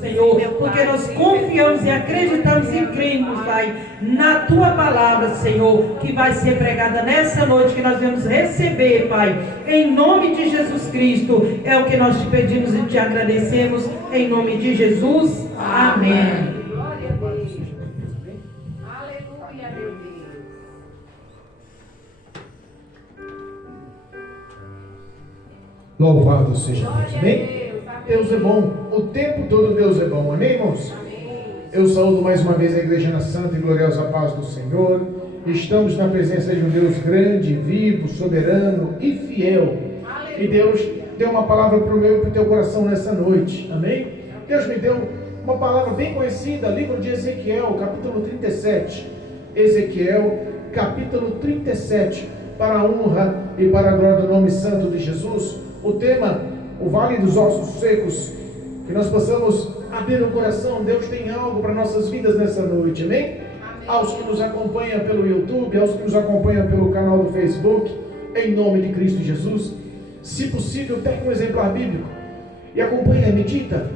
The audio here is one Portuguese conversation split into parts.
Senhor, porque nós confiamos e acreditamos e cremos, Pai, na Tua palavra, Senhor, que vai ser pregada nessa noite, que nós vamos receber, Pai, em nome de Jesus Cristo. É o que nós te pedimos e te agradecemos, em nome de Jesus. Amém. Glória a Deus. Aleluia, meu Deus. Louvado seja Deus, amém? Deus é bom, o tempo todo Deus é bom, amém, irmãos? Amém. Eu saúdo mais uma vez a Igreja na Santa e gloriosa paz do Senhor. Estamos na presença de um Deus grande, vivo, soberano e fiel. E Deus deu uma palavra para o meu e para o teu coração nessa noite, amém? Deus me deu uma palavra bem conhecida, livro de Ezequiel, capítulo 37. Ezequiel, capítulo 37, para a honra e para a glória do nome santo de Jesus. O tema, o Vale dos Ossos Secos, que nós possamos abrir o coração. Deus tem algo para nossas vidas nessa noite, amém? Amém? Aos que nos acompanham pelo YouTube, aos que nos acompanham pelo canal do Facebook, em nome de Cristo Jesus, se possível, pegue um exemplar bíblico e acompanhe, medita,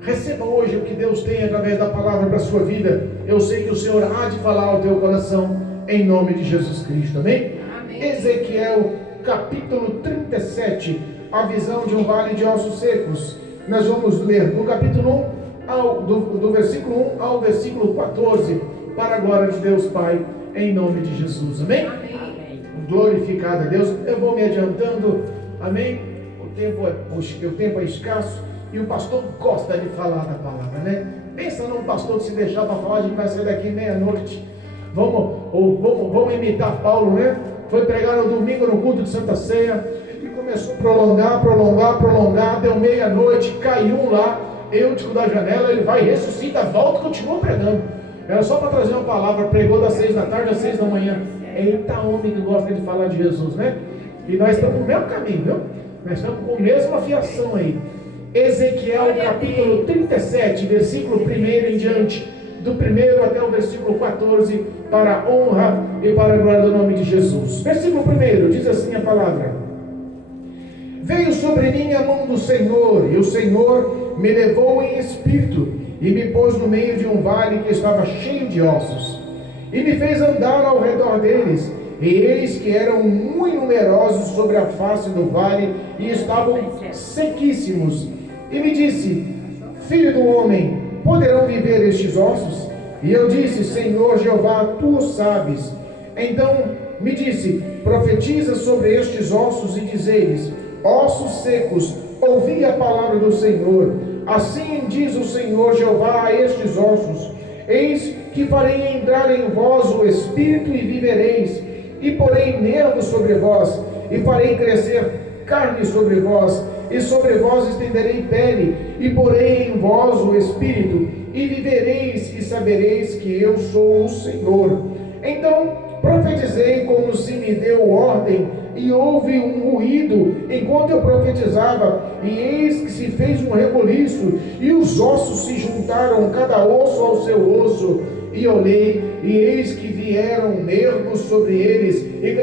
receba hoje o que Deus tem através da palavra para a sua vida. Eu sei que o Senhor há de falar ao teu coração, em nome de Jesus Cristo, amém? Amém. Ezequiel, capítulo 37, a visão de um vale de ossos secos. Nós vamos ler do capítulo 1, do versículo 1 ao versículo 14, para a glória de Deus Pai, em nome de Jesus, amém? Amém. Glorificado a Deus. Eu vou me adiantando, amém? O tempo é escasso e o pastor gosta de falar da palavra, né? Pensa num pastor que se deixar para falar, a gente vai sair daqui meia-noite. Vamos imitar Paulo, né? Foi pregar no domingo no culto de Santa Ceia. Começou a prolongar, deu meia-noite, caiu um lá, Eutico da janela, ele vai, ressuscita, volta e continua pregando. Era só para trazer uma palavra, pregou das 6 da tarde às 6 da manhã. Eita homem que gosta de falar de Jesus, né? E nós estamos no mesmo caminho, viu? Nós estamos com a mesma afiação aí. Ezequiel capítulo 37, versículo 1 em diante, do 1 até o versículo 14, para a honra e para a glória do nome de Jesus. Versículo 1, diz assim a palavra: Veio sobre mim a mão do Senhor, e o Senhor me levou em espírito, e me pôs no meio de um vale que estava cheio de ossos, e me fez andar ao redor deles, e eis que eram muito numerosos sobre a face do vale, e estavam sequíssimos. E me disse: Filho do homem, poderão viver estes ossos? E eu disse: Senhor Jeová, tu o sabes. Então me disse: Profetiza sobre estes ossos e diz-lhes: Ossos secos, ouvi a palavra do Senhor. Assim diz o Senhor Jeová a estes ossos: Eis que farei entrar em vós o Espírito e vivereis, e porei nervos sobre vós, e farei crescer carne sobre vós, e sobre vós estenderei pele, e porei em vós o Espírito, e vivereis, e sabereis que eu sou o Senhor. Então profetizei como se me deu ordem, e houve um ruído enquanto eu profetizava, e eis que se fez um reboliço, e os ossos se juntaram, cada osso ao seu osso. E olhei, e eis que vieram nervos sobre eles, e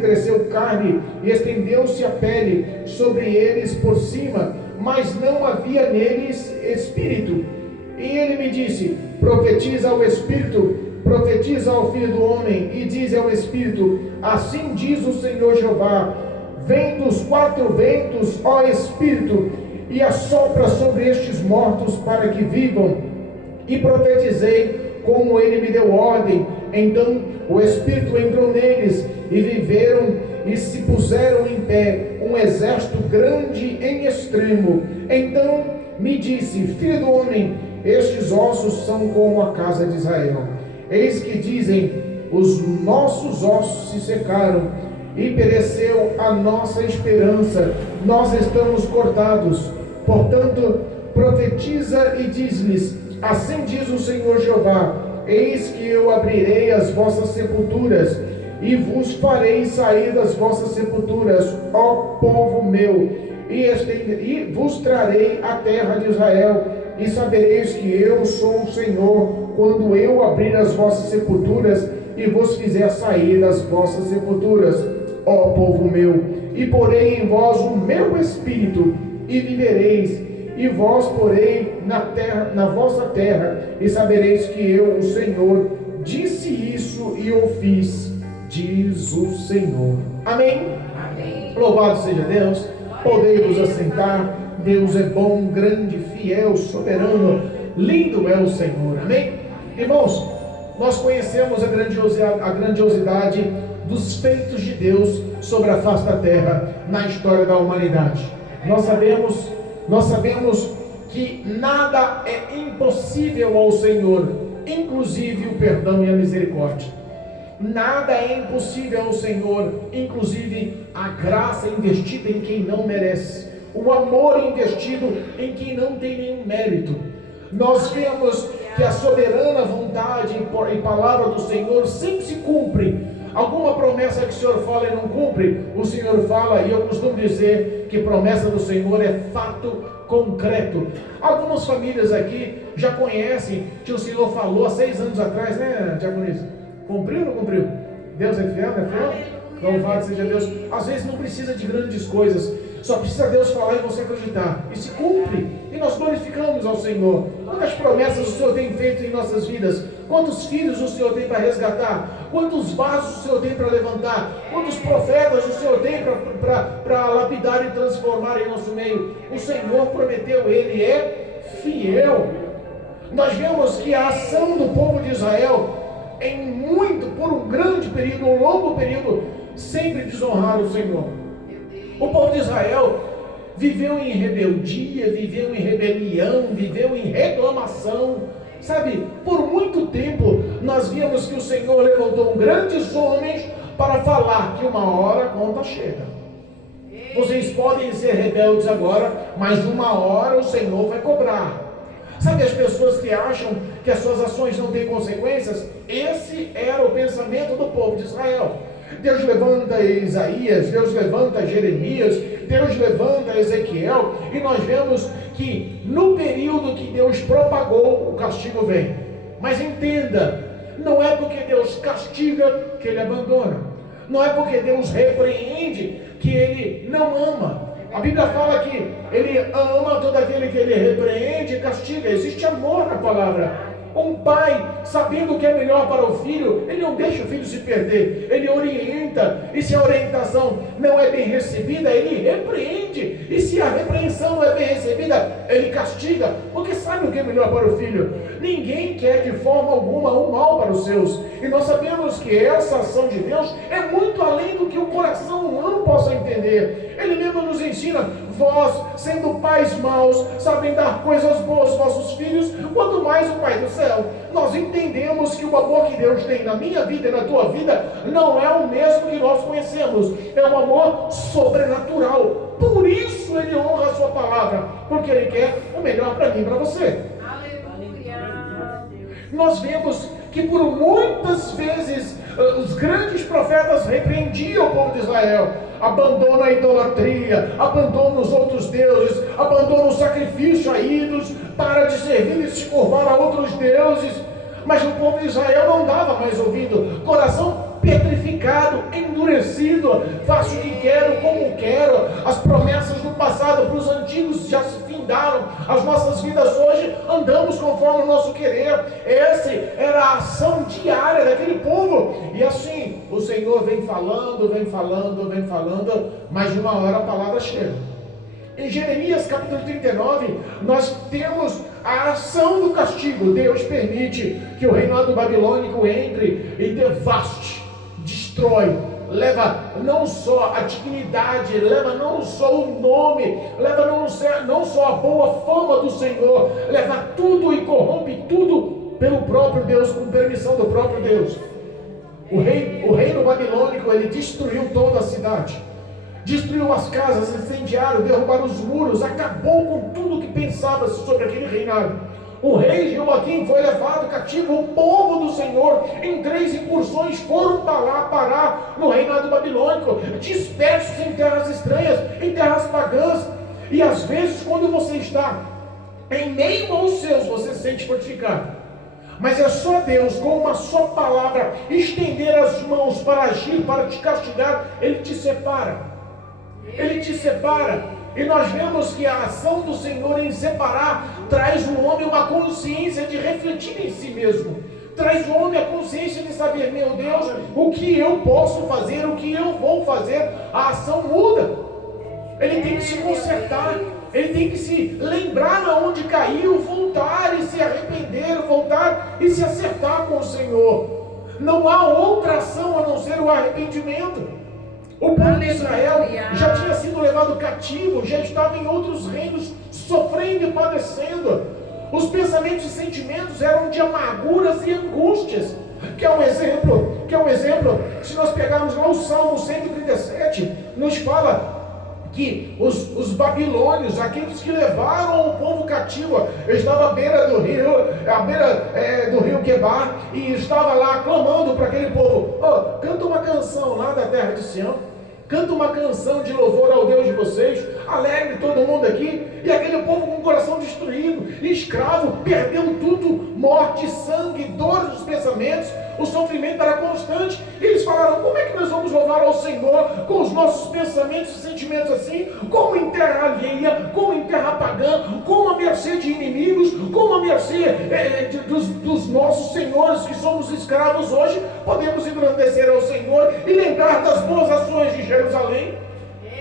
cresceu carne, e estendeu-se a pele sobre eles por cima, mas não havia neles espírito. E ele me disse: Profetiza ao Espírito, profetiza ao Filho do Homem, e diz ao Espírito: Assim diz o Senhor Jeová: Vem dos 4 ventos, ó Espírito, e assopra sobre estes mortos para que vivam. E profetizei como ele me deu ordem. Então o Espírito entrou neles, e viveram, e se puseram em pé um exército grande em extremo. Então me disse: Filho do homem, estes ossos são como a casa de Israel. Eis que dizem: os nossos ossos se secaram, e pereceu a nossa esperança, nós estamos cortados. Portanto, profetiza e diz-lhes: Assim diz o Senhor Jeová: Eis que eu abrirei as vossas sepulturas, e vos farei sair das vossas sepulturas, ó povo meu, e vos trarei a terra de Israel, e sabereis que eu sou o Senhor, quando eu abrir as vossas sepulturas, e vos fizer sair das vossas sepulturas, ó povo meu, e porei em vós o meu espírito, e vivereis, e vós porei na terra, na vossa terra, e sabereis que eu, o Senhor, disse isso e o fiz, diz o Senhor. Amém? Amém. Louvado seja Deus. Podei-vos assentar. Deus é bom, grande, fiel, soberano, lindo é o Senhor. Amém? Irmãos, nós conhecemos a grandiosidade dos feitos de Deus sobre a face da terra na história da humanidade. Nós sabemos que nada é impossível ao Senhor, inclusive o perdão e a misericórdia. Nada é impossível ao Senhor, inclusive a graça investida em quem não merece, o amor investido em quem não tem nenhum mérito. Nós vemos que a soberana vontade e palavra do Senhor sempre se cumpre. Alguma promessa que o Senhor fala e não cumpre, o Senhor fala, e eu costumo dizer que promessa do Senhor é fato concreto. Algumas famílias aqui já conhecem que o Senhor falou há 6 anos atrás, né, diaconisa? Cumpriu ou não cumpriu? Deus é fiel, não é fiel? Louvado seja Deus. Às vezes não precisa de grandes coisas, só precisa Deus falar e você acreditar, e se cumpre, e nós glorificamos ao Senhor. Quantas promessas o Senhor tem feito em nossas vidas? Quantos filhos o Senhor tem para resgatar? Quantos vasos o Senhor tem para levantar? Quantos profetas o Senhor tem para lapidar e transformar em nosso meio? O Senhor prometeu, Ele é fiel. Nós vemos que a ação do povo de Israel, por um grande período, um longo período, sempre desonraram o Senhor. O povo de Israel viveu em rebeldia, viveu em rebelião, viveu em reclamação. Sabe, por muito tempo nós vimos que o Senhor levantou grandes homens para falar que uma hora a conta chega. Vocês podem ser rebeldes agora, mas uma hora o Senhor vai cobrar. Sabe, as pessoas que acham que as suas ações não têm consequências? Esse era o pensamento do povo de Israel. Deus levanta Isaías, Deus levanta Jeremias, Deus levanta Ezequiel, e nós vemos que no período que Deus propagou, o castigo vem. Mas entenda, não é porque Deus castiga que Ele abandona, não é porque Deus repreende que Ele não ama. A Bíblia fala que Ele ama todo aquele que Ele repreende e castiga. Existe amor na palavra. Um pai, sabendo o que é melhor para o filho, ele não deixa o filho se perder, ele orienta, e se a orientação não é bem recebida, ele repreende, e se a repreensão não é bem recebida, ele castiga, porque sabe o que é melhor para o filho. Ninguém quer de forma alguma o mal para os seus, e nós sabemos que essa ação de Deus é muito além do que o coração humano possa entender. Ele mesmo nos ensina: vós, sendo pais maus, sabem dar coisas boas aos vossos filhos, quanto mais o Pai do céu. Nós entendemos que o amor que Deus tem na minha vida e na tua vida não é o mesmo que nós conhecemos, é um amor sobrenatural. Por isso Ele honra a sua palavra, porque Ele quer o melhor para mim e para você. Aleluia. Nós vemos que por muitas vezes os grandes profetas repreendiam o povo de Israel: abandona a idolatria, abandona os outros deuses, abandona o sacrifício a ídolos, para de servir e se curvar a outros deuses. Mas o povo de Israel não dava mais ouvido, coração petrificado, endurecido, faço o que quero, como quero. As promessas do passado para os antigos já se findaram, as nossas vidas hoje andamos conforme o nosso querer. Essa era a ação diária daquele povo, e assim o Senhor vem falando, mas uma hora a palavra chega. Em Jeremias capítulo 39, nós temos a ação do castigo. Deus permite que o reinado babilônico entre e devaste, destrói, leva não só a dignidade, leva não só o nome, leva não só a boa fama do Senhor, leva tudo e corrompe tudo pelo próprio Deus, com permissão do próprio Deus. O reino babilônico, ele destruiu toda a cidade, destruiu as casas, incendiaram, derrubaram os muros, acabou com tudo que pensava sobre aquele reinado. O rei Joaquim foi levado cativo. O povo do Senhor, em 3 incursões, foram parar no reinado babilônico, dispersos em terras estranhas, em terras pagãs. E às vezes, quando você está em meio aos seus, você se sente fortificado. Mas é só Deus, com uma só palavra, estender as mãos para agir, para te castigar. Ele te separa. Ele te separa. E nós vemos que a ação do Senhor em separar traz no homem uma consciência de refletir em si mesmo. Traz no homem a consciência de saber, meu Deus, o que eu posso fazer, o que eu vou fazer. A ação muda. Ele tem que se consertar. Ele tem que se lembrar aonde caiu, voltar e se arrepender, voltar e se acertar com o Senhor. Não há outra ação a não ser o arrependimento. O povo de Israel já tinha sido levado cativo, já estava em outros reinos, sofrendo e padecendo. Os pensamentos e sentimentos eram de amarguras e angústias. Que é um exemplo, se nós pegarmos lá o Salmo 137, nos fala que os babilônios, aqueles que levaram o povo cativo, estavam à beira do rio, do rio Quebar, e estava lá clamando para aquele povo: oh, canta uma canção lá da terra de Sião. Canta uma canção de louvor ao Deus de vocês, alegre todo mundo aqui. E aquele povo com o coração destruído, escravo, perdeu tudo, morte, sangue, dor nos pensamentos, o sofrimento era constante. E eles falaram: como é que nós vamos louvar ao Senhor com os nossos pensamentos e sentimentos assim, como em terra alheia, como em terra pagã, como à mercê de inimigos, como à mercê dos nossos senhores que somos escravos hoje? Podemos engrandecer ao Senhor e lembrar das boas ações de Jerusalém.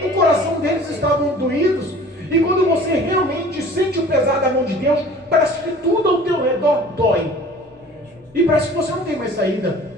O coração deles estavam doídos. E quando você realmente sente o pesar da mão de Deus, parece que tudo ao teu redor dói. E parece que você não tem mais saída.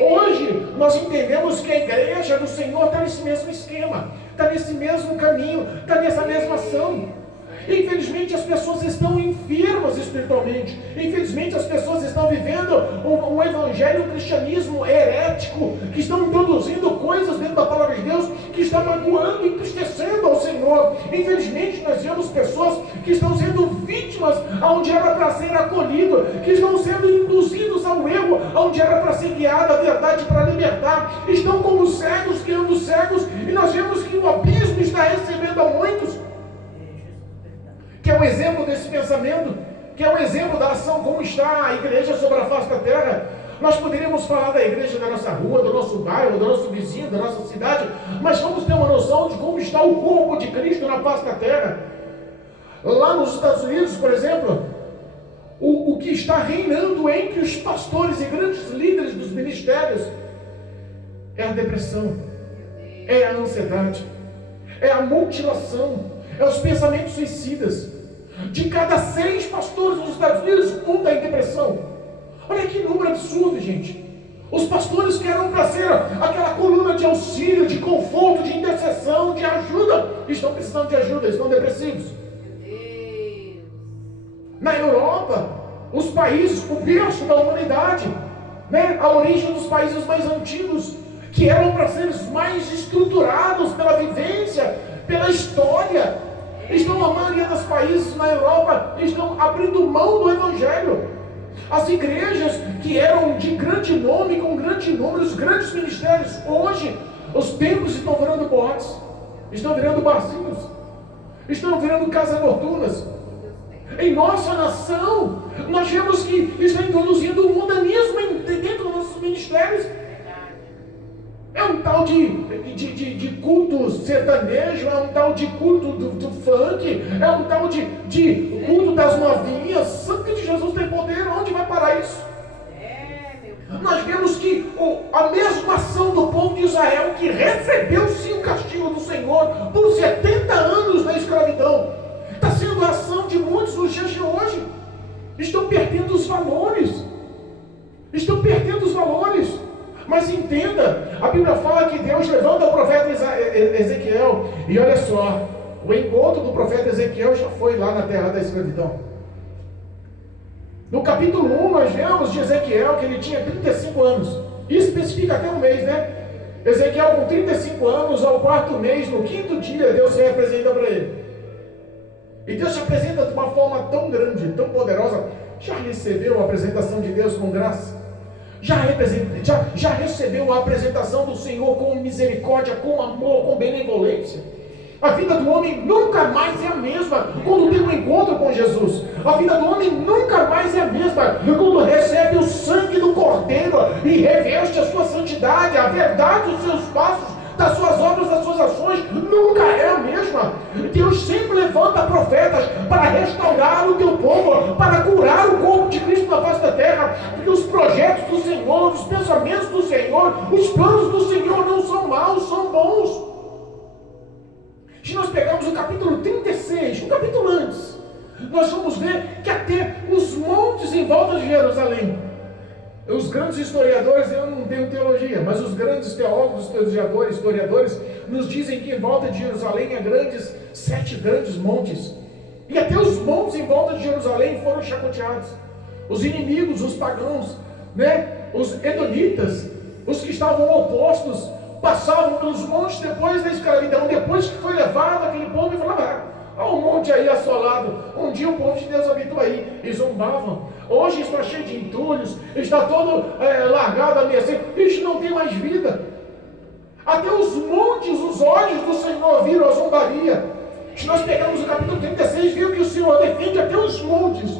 Hoje nós entendemos que a igreja do Senhor está nesse mesmo esquema, está nesse mesmo caminho, está nessa mesma ação. Infelizmente as pessoas estão enfermas espiritualmente. Infelizmente as pessoas estão vivendo um evangelho, um cristianismo herético, que estão introduzindo coisas dentro da palavra de Deus que está magoando e entristecendo ao Senhor. Infelizmente nós vemos pessoas que estão sendo vítimas onde era para ser acolhido, que estão sendo induzidos ao erro onde era para ser guiado a verdade para libertar. Estão como cegos criando cegos, e nós vemos que o abismo está recebendo a muitos. Que é um exemplo desse pensamento, que é um exemplo da ação, como está a igreja sobre a face da terra. Nós poderíamos falar da igreja da nossa rua, do nosso bairro, do nosso vizinho, da nossa cidade, mas vamos ter uma noção de como está o corpo de Cristo na face da terra. Lá nos Estados Unidos, por exemplo, o que está reinando entre os pastores e grandes líderes dos ministérios é a depressão, é a ansiedade, é a mutilação, é os pensamentos suicidas. De cada 6 pastores nos Estados Unidos, um está em depressão. Olha que número absurdo, gente. Os pastores que eram para ser aquela coluna de auxílio, de conforto, de intercessão, de ajuda, estão precisando de ajuda, estão depressivos. Na Europa, os países, o berço da humanidade, né? A origem dos países mais antigos, que eram para ser os mais estruturados pela vivência, pela história, a maioria dos países na Europa estão abrindo mão do Evangelho. As igrejas que eram de grande nome, com grande número, os grandes ministérios, hoje os templos estão virando boates, estão virando barzinhos, estão virando casas noturnas. Em nossa nação, nós vemos que está introduzindo o mundanismo dentro dos nossos ministérios. É um tal de culto sertanejo, é um tal de culto do funk, é um tal de culto das novinhas. Sangue de Jesus tem poder, onde vai parar isso? Nós vemos que a mesma ação do povo de Israel, que recebeu sim o castigo do Senhor por 70 anos na escravidão, está sendo a ação de muitos nos dias de hoje. Estão perdendo os valores. Mas entenda, a Bíblia fala que Deus levanta o profeta Ezequiel, e olha só, o encontro do profeta Ezequiel já foi lá na terra da escravidão. No capítulo 1 nós vemos de Ezequiel que ele tinha 35 anos, isso especifica até um mês, né? Ezequiel com 35 anos, ao 4º mês, no 5º dia, Deus se apresenta para ele. E Deus se apresenta de uma forma tão grande, tão poderosa. Já recebeu a apresentação de Deus com graça? Já recebeu a apresentação do Senhor com misericórdia, com amor, com benevolência? A vida do homem nunca mais é a mesma quando tem um encontro com Jesus. A vida do homem nunca mais é a mesma quando recebe o sangue do Cordeiro e reveste a sua santidade, a verdade dos seus passos das suas obras, das suas ações, nunca é a mesma. Deus sempre levanta profetas para restaurar o teu povo, para curar o corpo de Cristo na face da terra, porque os projetos do Senhor, os pensamentos do Senhor, os planos do Senhor não são maus, são bons. Se nós pegarmos o capítulo 36, um capítulo antes, nós vamos ver que até os montes em volta de Jerusalém, os grandes historiadores, eu não tenho teologia, mas os grandes teólogos, historiadores, nos dizem que em volta de Jerusalém há 7 grandes montes. E até os montes em volta de Jerusalém foram chacoteados. Os inimigos, os pagãos, os edomitas, os que estavam opostos, passavam pelos montes depois da escravidão, depois que foi levado aquele povo e falava: olha o monte aí assolado, um dia o povo de Deus habitou aí, e zombavam. Hoje está cheio de entulhos, está todo largado a mercê, isso não tem mais vida. Até os montes, os olhos do Senhor viram a zombaria. Se nós pegarmos o capítulo 36, viu que o Senhor defende até os montes.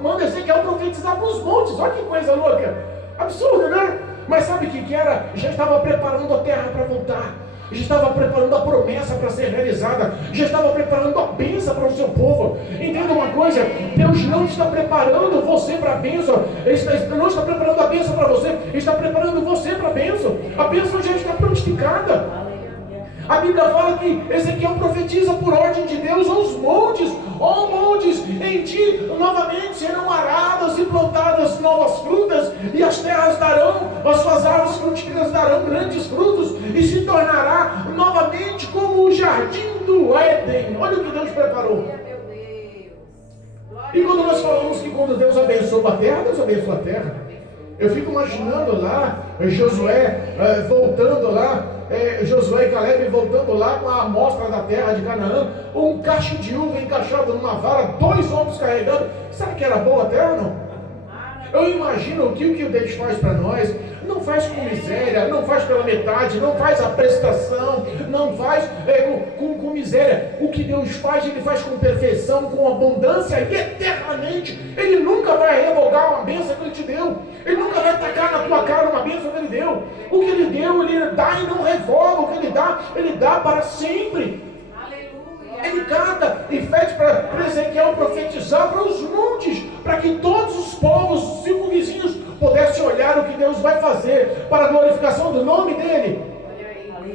Manda Ezequiel profetizar para os montes. Olha que coisa louca, absurdo, né? Mas sabe o que era? Já estava preparando a terra para voltar, já estava preparando a promessa para ser realizada, já estava preparando a bênção para o seu povo. Entenda uma coisa: Deus não está preparando você para a bênção, Ele não está preparando a bênção para você, Ele está preparando você para a bênção. A bênção já está prontificada. A Bíblia fala que Ezequiel profetiza por ordem de Deus aos montes: ó montes, em ti novamente serão aradas e plantadas novas frutas, e as terras darão, as suas árvores frutíferas darão grandes frutos, e se tornará novamente como o jardim do Éden. Olha o que Deus preparou. E quando nós falamos que quando Deus abençoa a terra, Deus abençoa a terra. Eu fico imaginando lá Josué voltando lá, Josué e Caleb voltando lá com a amostra da terra de Canaã, um cacho de uva encaixado numa vara, 2 homens carregando. Sabe que era boa a terra, não? Eu imagino que o que Deus faz para nós, não faz com miséria, não faz pela metade, não faz a prestação, não faz com miséria. O que Deus faz, Ele faz com perfeição, com abundância e eternamente. Ele nunca vai revogar uma bênção que Ele te deu. Ele nunca vai tacar na tua cara uma bênção que Ele deu. O que Ele deu, Ele dá e não revoga. O que Ele dá para sempre. Ele canta e pede para Ezequiel profetizar para os montes, para que todos os povos, os 5 vizinhos, pudessem olhar o que Deus vai fazer para a glorificação do nome dele.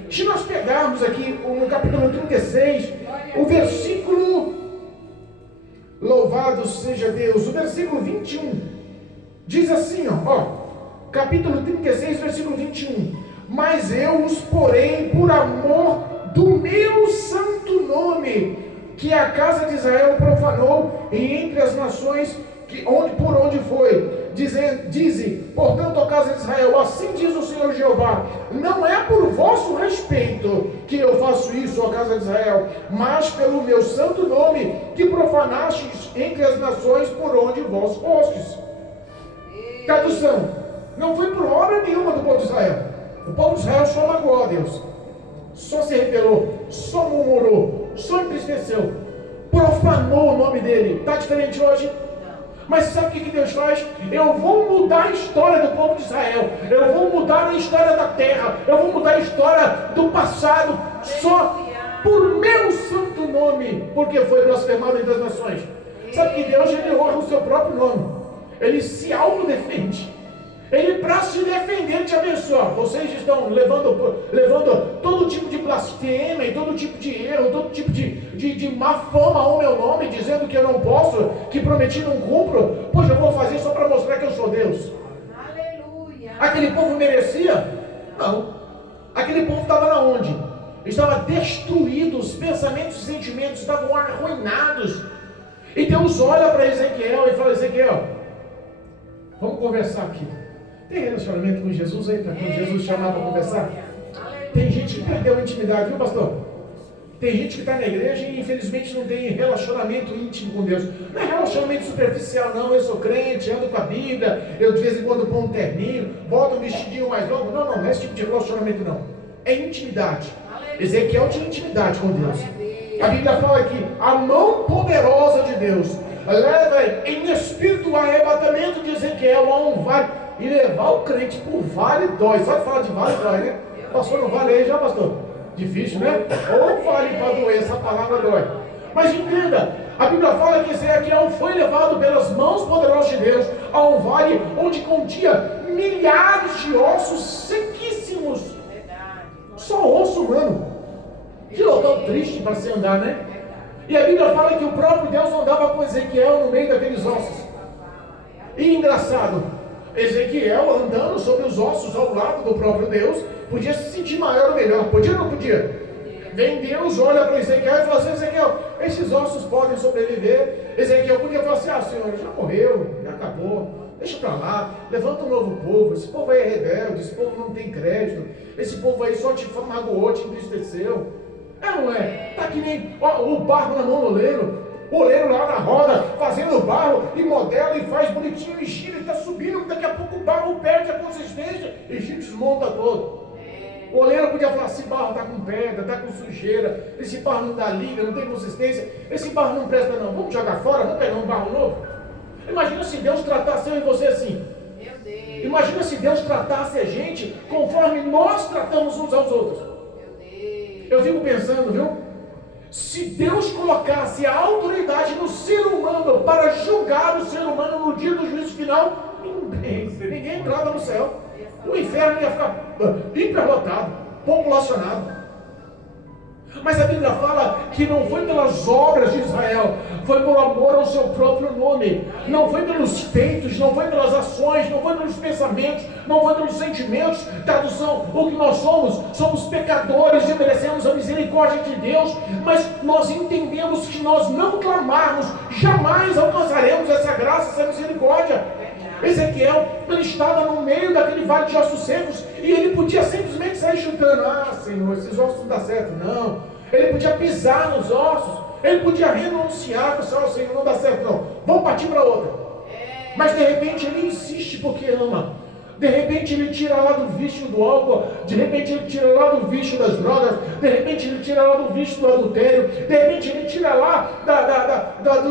Se nós pegarmos aqui no capítulo 36, o versículo, louvado seja Deus, o versículo 21, diz assim, capítulo 36, versículo 21: mas eu os porei por amor do meu santo nome, que a casa de Israel profanou, e entre as nações por onde foi, dizem, portanto, a casa de Israel: assim diz o Senhor Jeová, não é por vosso respeito que eu faço isso, ó casa de Israel, mas pelo meu santo nome, que profanastes entre as nações por onde vós fostes. Tradução: não foi por obra nenhuma do povo de Israel. O povo de Israel só magoou a Deus, só se rebelou, só murmurou, só entristeceu, profanou o nome dele. Está diferente hoje? Mas sabe o que Deus faz? Eu vou mudar a história do povo de Israel, eu vou mudar a história da terra, eu vou mudar a história do passado, só por meu santo nome, porque foi blasfemado entre as nações. Sabe que Deus, Ele honra o seu próprio nome, Ele se autodefende. Ele, para se defender, te abençoa. Vocês estão levando todo tipo de blasfêmia, e todo tipo de erro, todo tipo de má fama ao meu nome, dizendo que eu não posso, que prometi não cumpro. Pois eu vou fazer só para mostrar que eu sou Deus. Aleluia. Aquele povo merecia? Não. Aquele povo estava na onde? Estava destruído, os pensamentos e sentimentos estavam arruinados. E Deus olha para Ezequiel e fala: Ezequiel, vamos conversar aqui. Tem relacionamento com Jesus aí, para quando Jesus chamar para conversar? Tem gente que perdeu a intimidade, viu, pastor? Tem gente que está na igreja e infelizmente não tem relacionamento íntimo com Deus. Não é relacionamento superficial, não. Eu sou crente, ando com a Bíblia, eu de vez em quando ponho um terninho, boto um vestidinho mais longo. Não é esse tipo de relacionamento, não. É intimidade. Ezequiel tinha intimidade com Deus. A Bíblia fala que a mão poderosa de Deus leva em espírito o arrebatamento de Ezequiel a um vale. E levar o crente por vale dói. Só de falar de vale dói, né? Pastor, não vale aí já, pastor? Difícil, né? Ou vale para doer, essa palavra dói. Mas entenda, a Bíblia fala que Ezequiel foi levado pelas mãos poderosas de Deus a um vale onde continha milhares de ossos sequíssimos. Só osso humano. Que local triste para se andar, né? E a Bíblia fala que o próprio Deus andava com Ezequiel no meio daqueles ossos. E engraçado, Ezequiel andando sobre os ossos ao lado do próprio Deus, podia se sentir maior ou melhor. Podia ou não podia? Vem Deus, olha para Ezequiel e fala assim: Ezequiel, esses ossos podem sobreviver. Ezequiel podia falar assim: Senhor, já morreu, já acabou, deixa para lá, levanta um novo povo. Esse povo aí é rebelde, esse povo não tem crédito, esse povo aí só te magoou, te entristeceu. Não é? Está que nem o barro na mão do oleiro. O oleiro lá na roda, fazendo o barro, e modela e faz bonitinho, e gira, e está subindo, daqui a pouco o barro perde a consistência e desmonta todo. O oleiro podia falar: esse barro está com pedra, está com sujeira, esse barro não dá liga, não tem consistência, esse barro não presta não, vamos jogar fora, vamos pegar um barro novo. Imagina se Deus tratasse eu e você assim. Imagina se Deus tratasse a gente conforme nós tratamos uns aos outros. Eu fico pensando, viu? Se Deus colocasse a autoridade no ser humano para julgar o ser humano no dia do juízo final, ninguém entrava no céu. O inferno ia ficar hiperlotado, populacionado. Mas a Bíblia fala que não foi pelas obras de Israel, foi por amor ao seu próprio nome. Não foi pelos feitos, não foi pelas ações, não foi pelos pensamentos, não foi pelos sentimentos. Tradução: o que nós somos pecadores e merecemos a misericórdia de Deus, mas nós entendemos que nós não clamarmos, jamais alcançaremos essa graça, essa misericórdia. Ezequiel, ele estava no meio daquele vale de ossos secos e ele podia simplesmente sair chutando: Senhor, esses ossos não dão certo. Não, ele podia pisar nos ossos, ele podia renunciar, Senhor, não dá certo não, vamos partir para outra. Mas de repente ele insiste porque ama. De repente ele tira lá do vício do álcool, de repente ele tira lá do vício das drogas, de repente ele tira lá do vício do adultério, de repente ele tira lá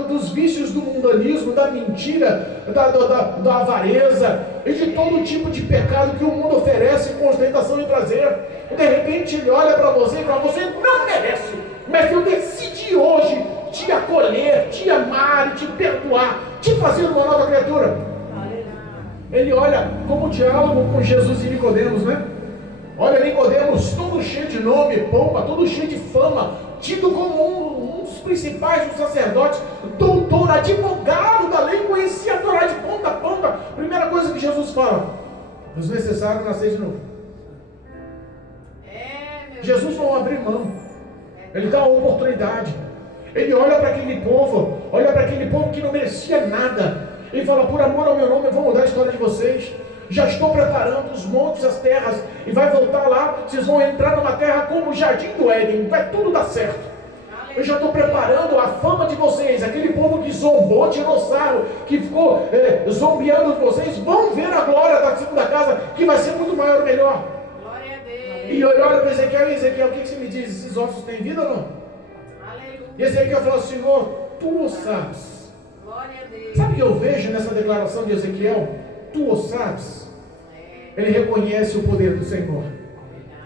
dos vícios do mundanismo, da mentira, da avareza e de todo tipo de pecado que o mundo oferece com ostentação e prazer. De repente ele olha para você e fala: você não merece, mas eu decidi hoje te acolher, te amar e te perdoar, te fazer uma nova criatura. Ele olha como diálogo com Jesus e Nicodemos, né? Olha, Nicodemos, todo cheio de nome, pompa, todo cheio de fama, tido como um dos principais dos sacerdotes, doutor, advogado da lei, conhecia a Torá de ponta a ponta. Primeira coisa que Jesus fala: nos necessário nascer de novo. Jesus não abre mão, ele dá a oportunidade. Ele olha para aquele povo que não merecia nada. Ele fala: por amor ao meu nome eu vou mudar a história de vocês. Já estou preparando os montes, as terras, e vai voltar lá, vocês vão entrar numa terra como o jardim do Éden, vai tudo dar certo. Eu já estou preparando a fama de vocês. Aquele povo que zombou, tirou sarro, que ficou zombeando vocês, vão ver a glória da segunda casa, que vai ser muito maior e melhor. Glória a Deus. E ele olha para Ezequiel: e Ezequiel, o que você me diz? Esses ossos têm vida ou não? Aleluia. E Ezequiel fala: Senhor, tu o sabes. Sabe o que eu vejo nessa declaração de Ezequiel? Tu o sabes. Ele reconhece o poder do Senhor.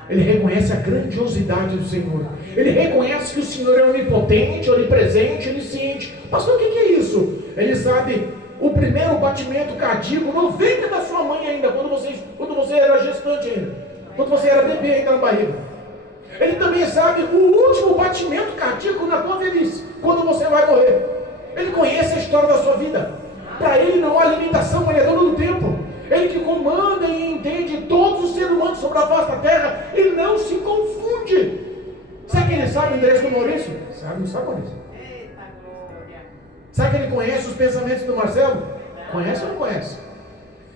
Ele reconhece a grandiosidade do Senhor. Ele reconhece que o Senhor é onipotente, onipresente, onisciente. Pastor, o que é isso? Ele sabe o primeiro batimento cardíaco no ventre da sua mãe ainda, quando você era gestante ainda, quando você era bebê ainda na barriga. Ele também sabe o último batimento cardíaco na tua velhice, quando você vai morrer. Ele conhece a história da sua vida. Para ele não há limitação, ele é dono do tempo. Ele que comanda e entende todos os seres humanos sobre a face da terra. Ele não se confunde. Sabe que ele sabe o endereço do Maurício? Sabe, não sabe, Maurício? Sabe que ele conhece os pensamentos do Marcelo? Conhece ou não conhece?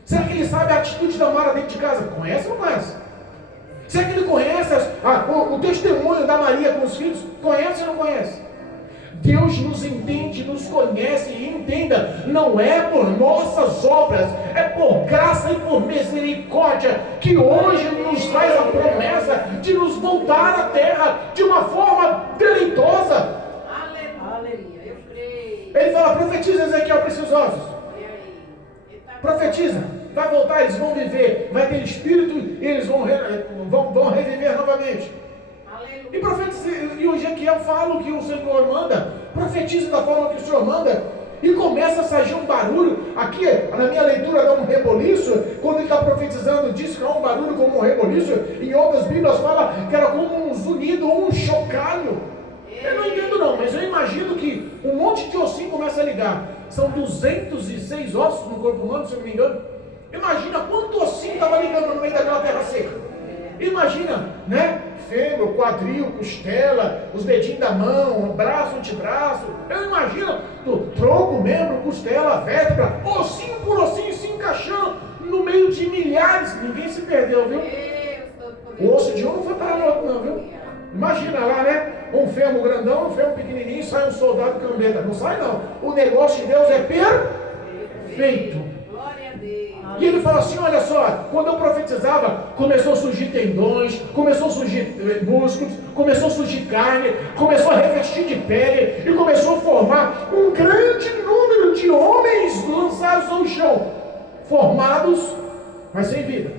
Será que ele sabe a atitude da Mara dentro de casa? Conhece ou não conhece? Será que ele conhece o testemunho da Maria com os filhos? Conhece ou não conhece? Deus nos entende, nos conhece e entenda, não é por nossas obras, é por graça e por misericórdia que hoje Ele nos faz a promessa de nos voltar à terra de uma forma deleitosa. Aleluia, eu creio. Ele fala: profetiza, Ezequiel, para esses ossos. Profetiza, vai voltar, eles vão viver, vai ter espírito e eles vão reviver novamente. E o Ezequiel fala o que o Senhor manda, profetiza da forma que o Senhor manda, e começa a sair um barulho. Aqui na minha leitura dá um reboliço, quando ele está profetizando, diz que há um barulho como um reboliço, em outras Bíblias fala que era como um zunido ou um chocalho. Eu não entendo não, mas eu imagino que um monte de ossinho começa a ligar. São 206 ossos no corpo humano, se eu não me engano. Imagina quanto ossinho estava ligando no meio daquela terra seca. Imagina, né? Fêmur, quadril, costela, os dedinhos da mão, braço, antebraço. Eu imagino do tronco, membro, costela, vértebra, ossinho por ossinho se encaixando no meio de milhares. Ninguém se perdeu, viu? O osso de um não foi para o outro, não, viu? Imagina lá, né? Um fêmur grandão, um fêmur pequenininho, sai um soldado cambeta. Não sai, não. O negócio de Deus é perfeito. E ele fala assim, olha só, quando eu profetizava, começou a surgir tendões, começou a surgir músculos, começou a surgir carne, começou a revestir de pele, e começou a formar um grande número de homens lançados ao chão, formados, mas sem vida.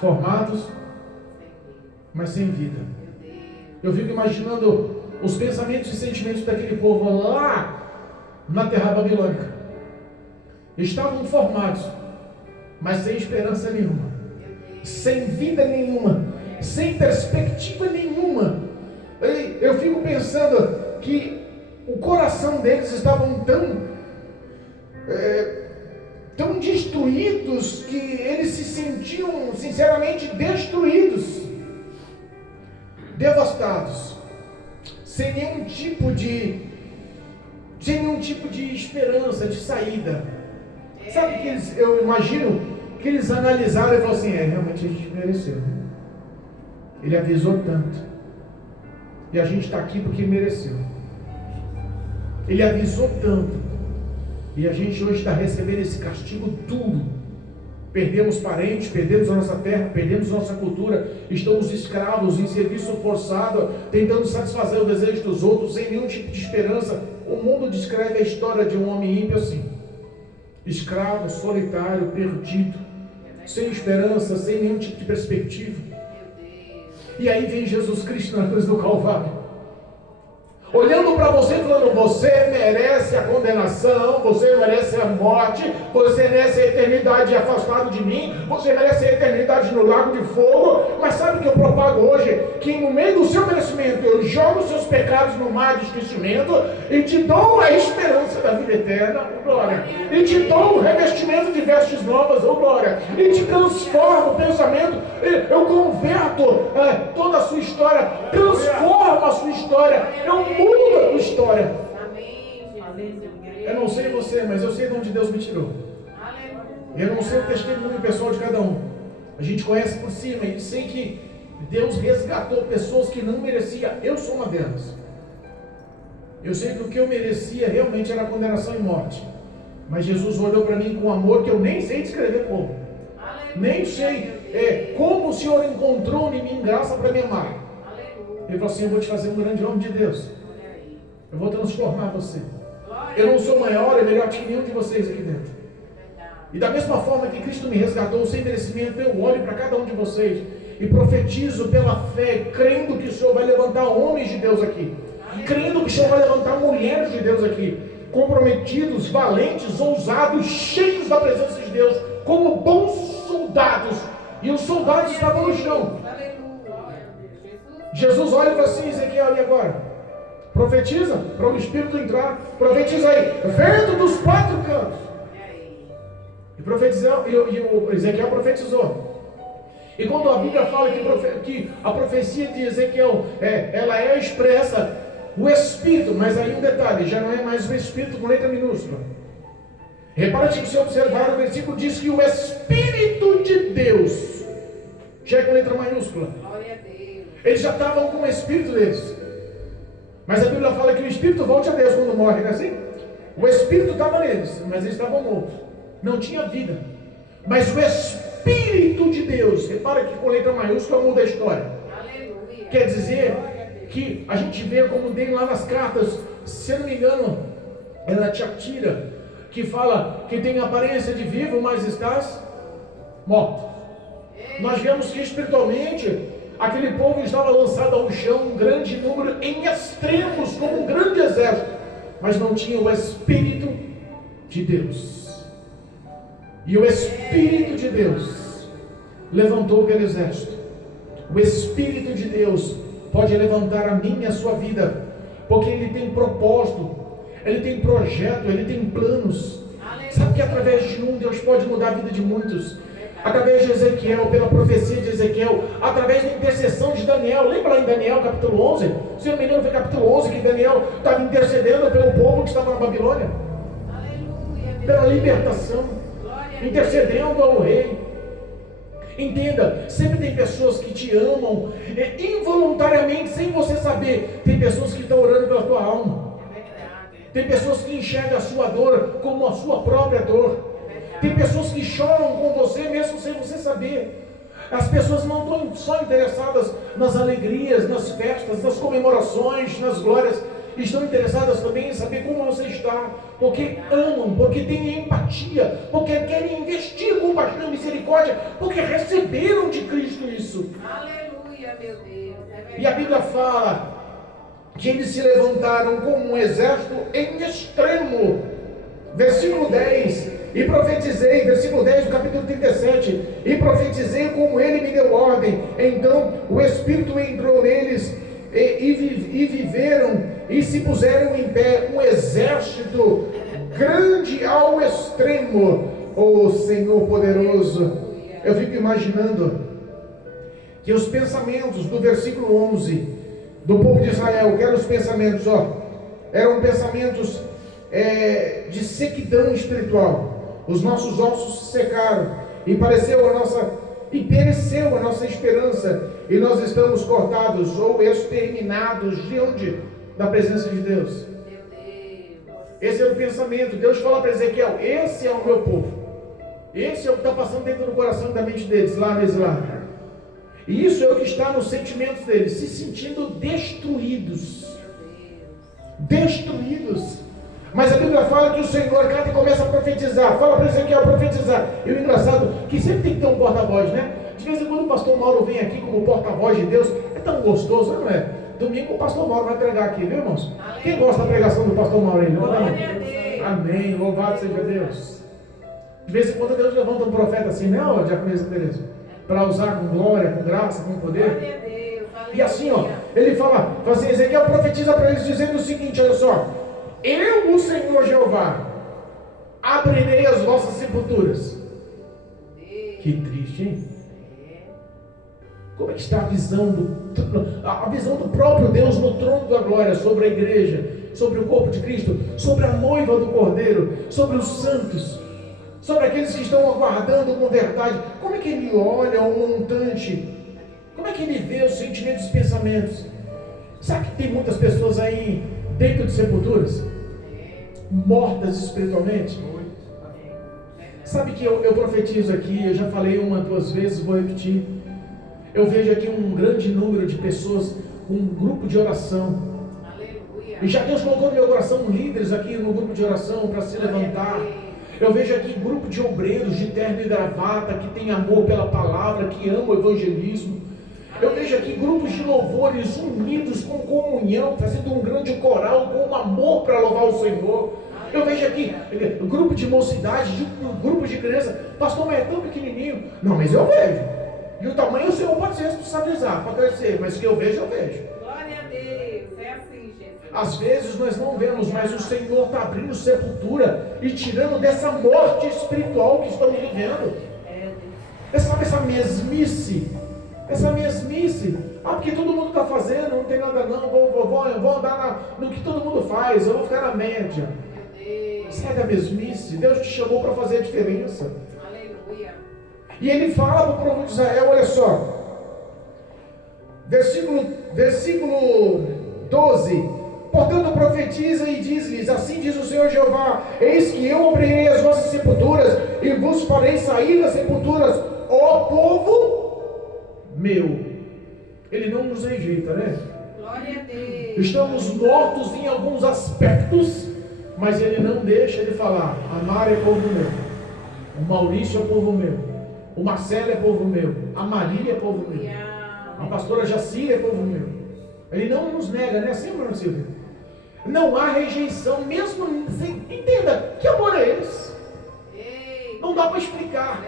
Formados, mas sem vida. Eu fico imaginando os pensamentos e sentimentos daquele povo lá na terra babilônica. Estavam formados, mas sem esperança nenhuma, sem vida nenhuma, sem perspectiva nenhuma. Eu fico pensando que o coração deles estavam tão destruídos que eles se sentiam sinceramente destruídos, devastados, sem nenhum tipo de esperança, de saída. Sabe que eu imagino que eles analisaram e falaram assim, realmente a gente mereceu. Ele avisou tanto. E a gente está aqui porque mereceu. Ele avisou tanto. E a gente hoje está recebendo esse castigo duro. Perdemos parentes, perdemos a nossa terra, perdemos a nossa cultura, estamos escravos, em serviço forçado, tentando satisfazer o desejo dos outros, sem nenhum tipo de esperança. O mundo descreve a história de um homem ímpio assim. Escravo, solitário, perdido, sem esperança, sem nenhum tipo de perspectiva. E aí vem Jesus Cristo na cruz do Calvário, olhando para você e falando, você merece a condenação, você merece a morte, você merece a eternidade afastado de mim, você merece a eternidade no lago de fogo. Mas sabe o que eu propago hoje? Que no meio do seu merecimento eu jogo os seus pecados no mar de esquecimento e te dou a esperança da vida eterna, oh glória, e te dou o revestimento de vestes novas, oh glória, e te transformo o pensamento, eu converto toda a sua história, transformo a sua história, eu mudo a tua história. Eu não sei você, mas eu sei de onde Deus me tirou. Eu não sei o testemunho pessoal de cada um. A gente conhece por cima e sei que Deus resgatou pessoas que não mereciam. Eu sou uma delas. Eu sei que o que eu merecia realmente era condenação e morte. Mas Jesus olhou para mim com amor que eu nem sei descrever como. Nem sei como o Senhor encontrou em mim graça para me amar. Ele falou assim, eu vou te fazer um grande homem de Deus. Eu vou transformar você. Eu não sou maior e melhor que nenhum de vocês aqui dentro. E da mesma forma que Cristo me resgatou sem merecimento, eu olho para cada um de vocês e profetizo pela fé, crendo que o Senhor vai levantar homens de Deus aqui, crendo que o Senhor vai levantar mulheres de Deus aqui, comprometidos, valentes, ousados, cheios da presença de Deus, como bons soldados. E os soldados estavam no chão. Jesus olha para si, Ezequiel, e agora? Profetiza para o Espírito entrar. Profetiza aí, vento dos quatro cantos. E o Ezequiel profetizou. E quando a Bíblia fala que a profecia de Ezequiel ela é expressa o Espírito, mas aí um detalhe, já não é mais o Espírito com letra minúscula. Repara que se observar o versículo diz que o Espírito de Deus já é com letra maiúscula. Eles já estavam com o Espírito deles. Mas a Bíblia fala que o Espírito volta a Deus quando morre, não é assim? O Espírito estava neles, mas eles estavam mortos. Não tinha vida. Mas o Espírito de Deus, repara que com letra maiúscula muda a história. Aleluia. Quer dizer que a gente vê como tem lá nas cartas, se eu não me engano, era Tiatira. que fala que tem aparência de vivo, mas estás morto. Nós vemos que espiritualmente aquele povo estava lançado ao chão, um grande número, em extremos, como um grande exército, mas não tinha o Espírito de Deus. E o Espírito de Deus levantou aquele exército. O Espírito de Deus pode levantar a minha e a sua vida, porque Ele tem propósito, Ele tem projeto, Ele tem planos. Sabe que através de um Deus pode mudar a vida de muitos? Através de Ezequiel, pela profecia de Ezequiel, através da intercessão de Daniel. Lembra lá em Daniel capítulo 11? Se não me engano foi capítulo 11 que Daniel estava intercedendo pelo povo que estava na Babilônia. Pela libertação, intercedendo ao rei. Entenda, sempre tem pessoas que te amam involuntariamente, sem você saber. Tem pessoas que estão orando pela tua alma. Tem pessoas que enxergam a sua dor como a sua própria dor. Tem pessoas que choram com você mesmo sem você saber. As pessoas não estão só interessadas nas alegrias, nas festas, nas comemorações, nas glórias. Estão interessadas também em saber como você está, porque amam, porque têm empatia, porque querem investir compaixão e misericórdia, porque receberam de Cristo isso. Aleluia, meu Deus. E a Bíblia fala que eles se levantaram como um exército em extremo. Versículo 10, e profetizei, versículo 10 do capítulo 37, e profetizei como ele me deu ordem. Então o Espírito entrou neles e viveram e se puseram em pé, um exército grande ao extremo. Oh Senhor poderoso, eu fico imaginando que os pensamentos do versículo 11 do povo de Israel, que eram os pensamentos, eram pensamentos de sequidão espiritual. Os nossos ossos se secaram e pereceu a nossa esperança, e nós estamos cortados ou exterminados de onde? Da presença de Deus. Esse é o pensamento. Deus fala para Ezequiel: esse é o meu povo, esse é o que está passando dentro do coração e da mente deles, lá no exilado. E isso é o que está nos sentimentos deles, se sentindo destruídos. Mas a Bíblia fala que o Senhor cata e começa a profetizar. Fala para Ezequiel profetizar. E o engraçado é que sempre tem que ter um porta-voz, né? De vez em quando o pastor Mauro vem aqui como porta-voz de Deus. É tão gostoso, não é? Domingo o pastor Mauro vai pregar aqui, viu, irmãos? Quem gosta da pregação do pastor Mauro aí? Amém, louvado seja Deus. De vez em quando Deus levanta um profeta assim, né, ó, Diaconisa Teresa? Para usar com glória, com graça, com poder. E assim, ele fala assim, Ezequiel profetiza para eles dizendo o seguinte, olha só: eu, o Senhor Jeová, abrirei as vossas sepulturas. Que triste, hein? Como é que está a visão do próprio Deus no trono da glória sobre a igreja, sobre o corpo de Cristo, sobre a noiva do Cordeiro, sobre os santos, sobre aqueles que estão aguardando com verdade? Como é que ele olha o montante? Como é que ele vê os sentimentos e os pensamentos? Sabe que tem muitas pessoas aí dentro de sepulturas, mortas espiritualmente? Sabe que eu profetizo aqui, eu já falei uma, duas vezes, vou repetir. Eu vejo aqui um grande número de pessoas, um grupo de oração. E já Deus colocou no meu coração líderes aqui no grupo de oração para se levantar. Eu vejo aqui grupo de obreiros de terno e gravata que tem amor pela palavra, que amam o evangelismo. Eu vejo aqui grupos de louvores unidos com comunhão, fazendo um grande coral com amor para louvar o Senhor. Eu vejo aqui grupo de mocidade, grupo de criança. Pastor, mas é tão pequenininho. Não, mas eu vejo. E o tamanho o Senhor pode se responsabilizar para crescer, mas o que eu vejo, eu vejo. Glória a Deus, é assim, Jesus. Às vezes nós não vemos, mas o Senhor está abrindo sepultura e tirando dessa morte espiritual que estamos vivendo. Essa mesmice. Porque todo mundo está fazendo, não tem nada não, vou andar no que todo mundo faz, eu vou ficar na média. Sai da mesmice. Deus te chamou para fazer a diferença. Aleluia. E ele fala para o povo de Israel, olha só, versículo 12: portanto profetiza e diz-lhes, assim diz o Senhor Jeová: eis que eu abrirei as vossas sepulturas e vos farei sair das sepulturas, ó povo meu. Ele não nos rejeita, né? Glória a Deus. Estamos mortos em alguns aspectos, Mas ele não deixa de falar: a Mara é povo meu, o Maurício é povo meu, o Marcelo é povo meu, a Maria é povo meu, a pastora Jacira é povo meu. Ele não nos nega, né? Assim, irmã Silvia? Não há rejeição, mesmo. Entenda, que amor é esse? Não dá para explicar.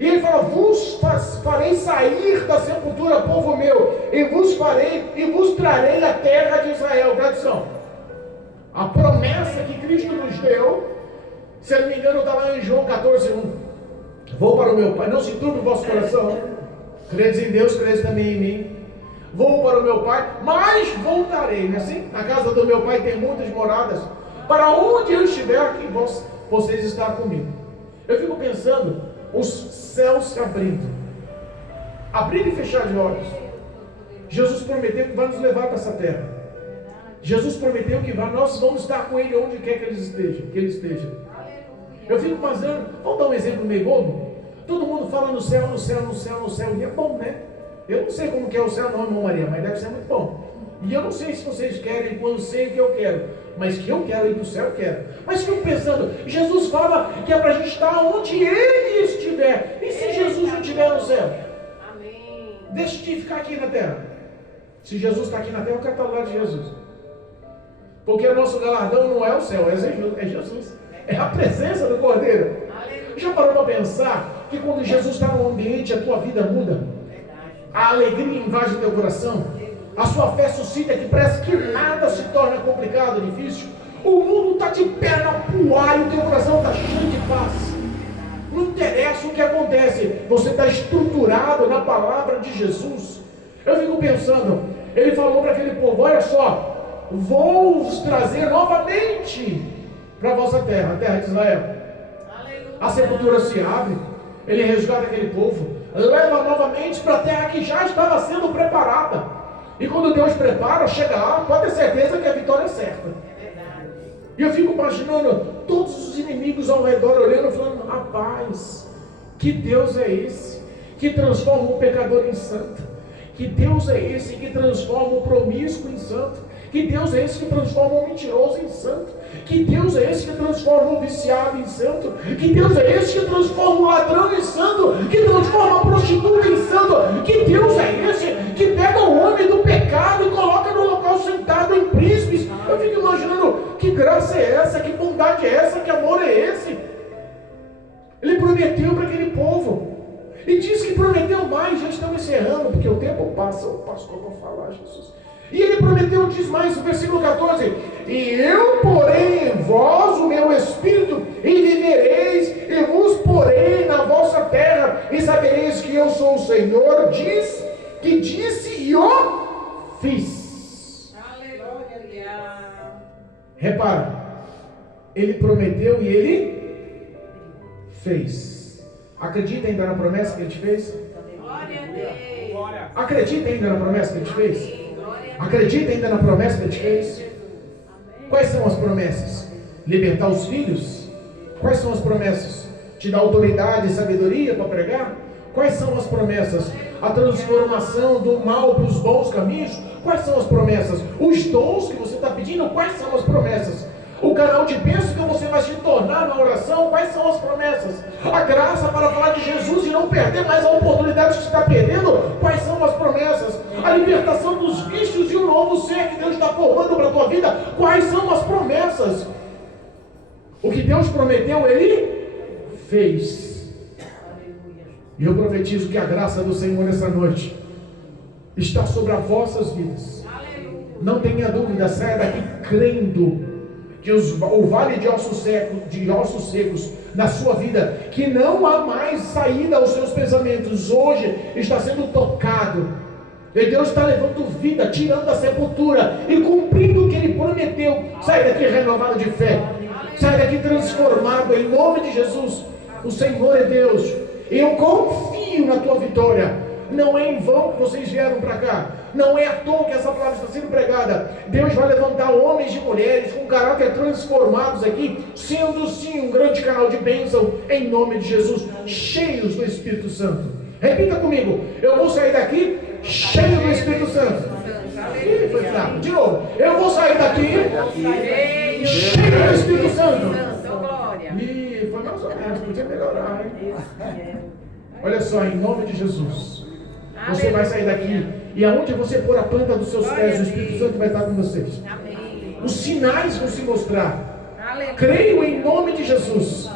E ele fala: vos farei sair da sepultura, povo meu, e vos trarei a terra de Israel. Tradução: a promessa que Cristo nos deu, se eu não me engano, está lá em João 14:1. Vou para o meu Pai, não se turbe o vosso coração, credes em Deus, credes também em mim. Vou para o meu Pai, mas voltarei, não é assim? Na casa do meu Pai tem muitas moradas, para onde eu estiver, aqui vocês estarão comigo. Eu fico pensando, os céus se abrindo, abrir e fechar de olhos. Jesus prometeu que vai nos levar para essa terra. Jesus prometeu que nós vamos estar com Ele onde quer que Ele esteja. Eu fico pensando, vamos dar um exemplo meio bobo? Todo mundo fala no céu, no céu, no céu, no céu, e é bom, né? Eu não sei como que é o céu não, irmão Maria, mas deve ser muito bom. E eu não sei se vocês querem, quando sei o que eu quero, mas que eu quero ir para o céu, eu quero. Mas fico pensando, Jesus fala que é para a gente estar onde Ele estiver. E se Jesus não estiver no céu? Amém. Deixa de ficar aqui na terra. Se Jesus está aqui na terra, eu quero estar do lado de Jesus. Porque o nosso galardão não é o céu, é Jesus. É a presença do Cordeiro. Já parou para pensar que quando Jesus está no ambiente, a tua vida muda? A alegria invade o teu coração. A sua fé suscita que parece que nada se torna complicado, difícil. O mundo está de perna pro ar e o teu coração está cheio de paz. Não interessa o que acontece, você está estruturado na palavra de Jesus. Eu fico pensando, ele falou para aquele povo: olha só, vou vos trazer novamente para a vossa terra, a terra de Israel. A sepultura se abre, ele resgata aquele povo, leva novamente para a terra que já estava sendo preparada. E quando Deus prepara, chega lá, pode ter certeza que a vitória é certa. E eu fico imaginando todos os inimigos ao redor olhando, falando: rapaz, que Deus é esse que transforma o pecador em santo? Que Deus é esse que transforma o promíscuo em santo? Que Deus é esse que transforma o mentiroso em santo? Que Deus é esse que transforma o viciado em santo? Que Deus é esse que transforma o ladrão em santo? Que transforma a prostituta em santo? Que Deus é esse que pega o homem do pecado e coloca no local sentado em príncipes? Eu fico imaginando, que graça é essa? Que bondade é essa? Que amor é esse? Ele prometeu para aquele povo. E diz que prometeu mais. Já estamos encerrando, porque o tempo passa. O pastor para falar, Jesus. E ele prometeu, diz mais, no versículo 14: e eu porei em vós o meu espírito, e vivereis, e vos porei na vossa terra, e sabereis que eu sou o Senhor, que disse e o fiz. Aleluia. Repara, ele prometeu e ele fez. Acredita ainda na promessa que ele te fez? Glória a Deus. Acredita ainda na promessa que ele te fez? Acredita ainda na promessa que ele te fez? Quais são as promessas? Libertar os filhos? Quais são as promessas? Te dar autoridade e sabedoria para pregar? Quais são as promessas? A transformação do mal para os bons caminhos? Quais são as promessas? Os dons que você está pedindo? Quais são as promessas? O canal de bênção que você vai se tornar na oração? Quais são as promessas? A graça para falar de Jesus e não perder mais a oportunidade que você está perdendo? Quais são as promessas? A libertação dos vícios e o novo ser que Deus está formando para a tua vida? Quais são as promessas? O que Deus prometeu, Ele fez. E eu profetizo que a graça do Senhor nessa noite está sobre as vossas vidas. Não tenha dúvida, saia daqui crendo que o vale de ossos secos na sua vida, que não há mais saída aos seus pensamentos, hoje está sendo tocado, e Deus está levando vida, tirando da sepultura e cumprindo o que Ele prometeu. Sai daqui renovado de fé, sai daqui transformado em nome de Jesus. O Senhor é Deus, eu confio na tua vitória. Não é em vão que vocês vieram para cá, não é à toa que essa palavra está sendo pregada. Deus vai levantar homens e mulheres com caráter transformados aqui, sendo sim um grande canal de bênção, em nome de Jesus, cheios do Espírito Santo. Repita comigo: eu vou sair daqui cheio do Espírito Santo. Foi fraco. De novo, eu vou sair daqui Cheio do Espírito Santo. Santo, glória. E foi mais ou menos, podia melhorar, hein? Olha só, em nome de Jesus, você vai sair daqui e aonde você pôr a planta dos seus pés, o Espírito Santo vai estar com vocês. Amém. Os sinais vão se mostrar. Aleluia. Creio em nome de Jesus.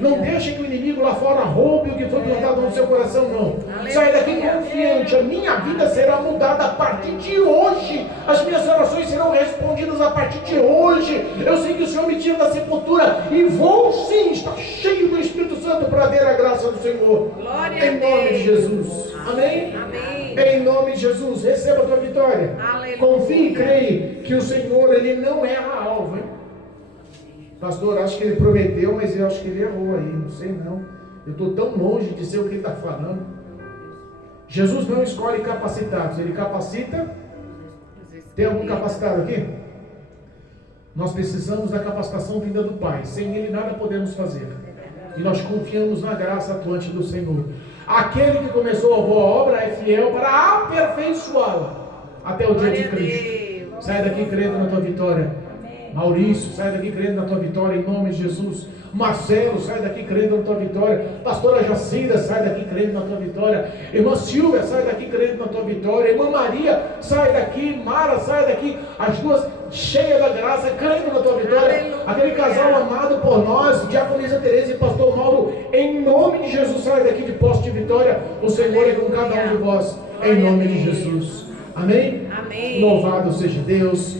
Não deixe que o inimigo lá fora roube o que foi plantado no seu coração, não. Sai daqui confiante. A minha vida será mudada a partir de hoje. As minhas orações serão respondidas a partir de hoje. Eu sei que o Senhor me tira da sepultura e vou sim estar cheio do Espírito Santo para ter a graça do Senhor. Glória Em nome de Jesus. Amém? Amém. Em nome de Jesus. Receba a tua vitória. Aleluia. Confie e creia que o Senhor, Ele não erra a alvo, hein? Pastor, acho que ele prometeu, mas eu acho que ele errou aí, não sei não. Eu estou tão longe de ser o que ele está falando. Jesus não escolhe capacitados, ele capacita. Tem algum capacitado aqui? Nós precisamos da capacitação vinda do Pai. Sem ele nada podemos fazer. E nós confiamos na graça atuante do Senhor. Aquele que começou a boa obra é fiel para aperfeiçoá-la até o dia de Cristo. Sai daqui crendo na tua vitória. Maurício, sai daqui crendo na tua vitória em nome de Jesus. Marcelo, sai daqui crendo na tua vitória. Pastora Jacida, sai daqui crendo na tua vitória. Irmã Silvia, sai daqui crendo na tua vitória. Irmã Maria, sai daqui. Mara, sai daqui. As duas cheias da graça, crendo na tua vitória. Aleluia. Aquele casal amado por nós, Diaconisa Tereza e Pastor Mauro, em nome de Jesus, sai daqui de posse de vitória. O Senhor é com cada um de vós, em nome de Jesus. Amém? Amém. Louvado seja Deus.